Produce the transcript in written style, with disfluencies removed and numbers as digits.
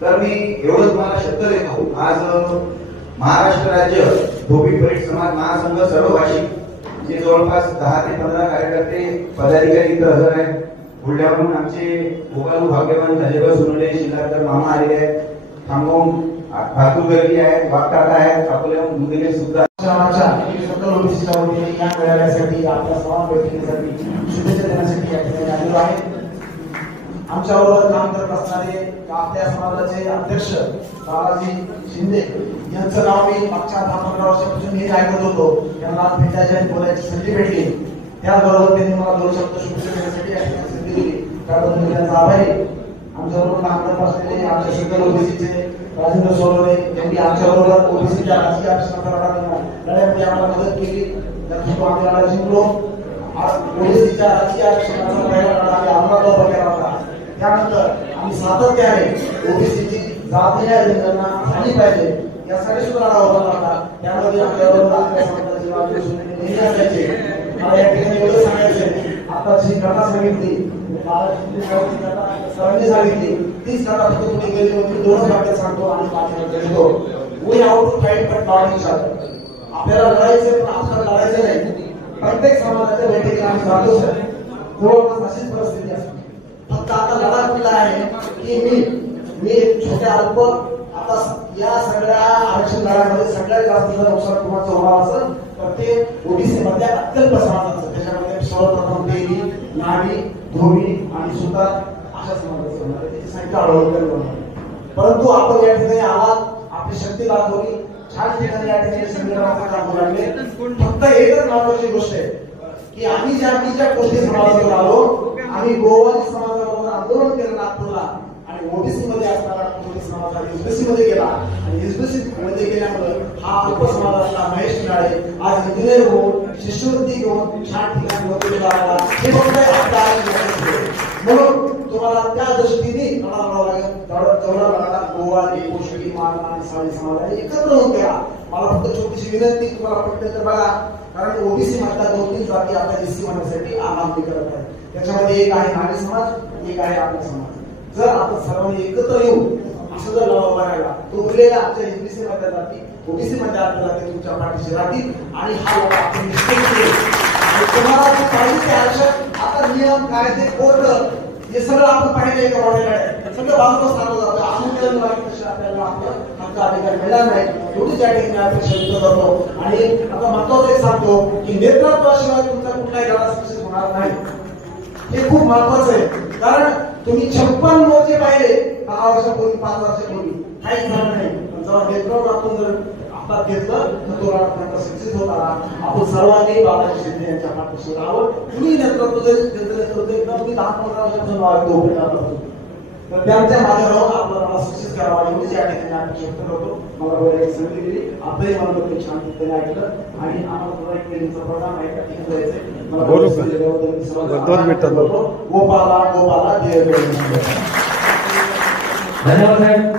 तर मी एवढं तुम्हाला शब्द देतो, आज महाराष्ट्र राज्य धोबी परीट समाज महासंघ सर्व भाषिक जे जवळपास 10 ते 15 कार्यकर्ते पदाधिकारी इथं हजर आहेत. बुलढाण्याहून आमचे गोपालू भाग्यवान धनेगाव सोनवणे शिल्लाकर मामा आलेले आहेत, थांबवून भातू गर्दी आहेत, वागकाका आहेत, अकोल्याहून मुंदेले सुद्धा सकल ओबीसीच्या वतीने या मेळाव्यासाठी आपल्या समान बैठकीसाठी शुभेच्छा देण्यासाठी या ठिकाणी आलेलो आहे. आमच्याबरोबर काम करत असणारे आपल्या समाजाचे अध्यक्ष बालाजी शिंदे यांचं नाव मी मागच्या 10-15 वर्षापासून मी ऐकत होतो. त्यांना आज भेटायची आणि बोलायची संधी भेटली. त्याचबरोबर त्यांनी मला 2 शब्द शुभेच्छा देण्यासाठी या ठिकाणी संधी दिली. त्याबद्दल मी त्यांचा आभारी. आमच्याबरोबर काम करत असलेले आमच्या सकल ओबीसीचे राजेंद्र सोनवणे यांनी आमच्याबरोबर ओबीसीच्या राजकीय लढ्यामध्ये आम्हाला मदत केली. त्यातून आम्ही लढा जिंकलो. ओबीसीच्या राजकीय आरक्षणाचा पहिला लढा आम्ही अहमदाबाद केला होता. त्यानंतर आम्ही सातत्याने ओबीसीची जातीय जनगणना झाली पाहिजे यासाठी सुद्धा लढा उभा होता. त्यामध्ये आपल्याबरोबर आपल्या समाजाचे राजेंद्र नेहमी असायचे. मला या ठिकाणी एवढं सांगायचं, आता जी घटना सांगितली सरांनी सांगितली तीच घटना फक्त तुम्ही गेली होती. 2 वाक्यात सांगतो आणि 5 वाक्यात लिहितो. We have to fight but not each other. आपल्याला लढायचं पण आपल्याला लढायचं नाही. प्रत्येक समाजाच्या बैठकीला आम्ही जातो सर, जवळपास अशीच परिस्थिती असते. फक्त आता लढा कुठला आहे की मी छोट्या अल्प आता या सगळ्या आरक्षण लढ्यामध्ये सगळ्यात जास्त नुकसान कुणाचं होणार असेल तर ते ओबीसी मधल्या अत्यल्प समाजाचं. त्याच्यामध्ये सर्वप्रथम देवी, नावी, धोबी आणि सुतार अशा समाजाचं होणार. त्याची संख्या हळूहळू कमी होणार. परंतु आपण या ठिकाणी आवाज आपली शक्ती दाखवली. छान ठिकाणी या ठिकाणी संघटनाचं काम करू लागले. फक्त एकच महत्वाची गोष्ट आहे की आम्ही ज्या गोष्टी समाजातून आलो, आम्ही गोवारी समाजाबरोबर आंदोलन केलं नागपूरला आणि ओबीसी मध्ये असणारा ओबीसी समाज एसबीसी मध्ये गेला आणि एसबीसी मध्ये गेल्यामुळे हा अल्प समाजातला महेश मिळाले आज इंजिनियर होऊन शिष्यवृत्ती घेऊन छान ठिकाणी नोकरीला आला. हे फक्त म्हणून तुम्हाला त्या दृष्टीने लढावं लागेल. तेवढा लढा गोवारी, कोशवी, मारवा आणि साळी समाजाने एकत्र होऊन केला. मला फक्त छोटीशी विनंती, तुम्हाला पटलं तर बघा, कारण ओबीसी मधल्या 2-3 जाती आपल्या एससी होण्यासाठी आवाहन करत आहेत. त्याच्यामध्ये एक आहे नावी समाज, एक आहे आपला समाज. जर आपण सर्वांनी एकत्र येऊ असं जर लढा उभा राहिला तो उरलेला आमच्या एसबीसी मधल्या जाती ओबीसी मध्ये आपल्या जाती तुमच्या पाठीशी राहतील आणि हा लढा आपण निश्चित करू. आणि तुम्हाला जे पाहिजे ते आरक्षण, आता नियम, कायदे, कोर्ट हे सगळं आपण पाहिजे एका वाटेला सगळं बाजूला सांगू जातो. आपल्याला आपलं हक्क अधिकार मिळणार नाही एवढीच या ठिकाणी अपेक्षा व्यक्त करतो. आणि आता महत्वाचं एक सांगतो की नेतृत्वाशिवाय तुमचा कुठलाही लढा सक्सेस होणार नाही. हे खूप महत्वाचं आहे. कारण तुम्ही 56 मोर्चे पाहिले 10 वर्षापूर्वी, 5 वर्षापूर्वी काहीच झालं नाही. पण जेव्हा नेतृत्वातून जर हातात घेतलं तर तो लढा सक्सेस होत आला. आपण सर्वांनी बालाजी शिंदे यांच्या पाठीशी राहावं. तुम्ही नेतृत्व एकदम तुम्ही 10-15 वर्षापासून तर त्यांच्या मागे राहून आपल्याला सक्सेस करावा एवढीच या ठिकाणी अपेक्षा व्यक्त करतो. मला बोलायची संधी दिली, आपलंही मला लोक छान पद्धतीने ऐकलं आणि आम्हाला थोडा एक केलीचा प्रोग्राम आहे त्या ठिकाणी जायचंय. गोपाला धन्यवाद साहेब.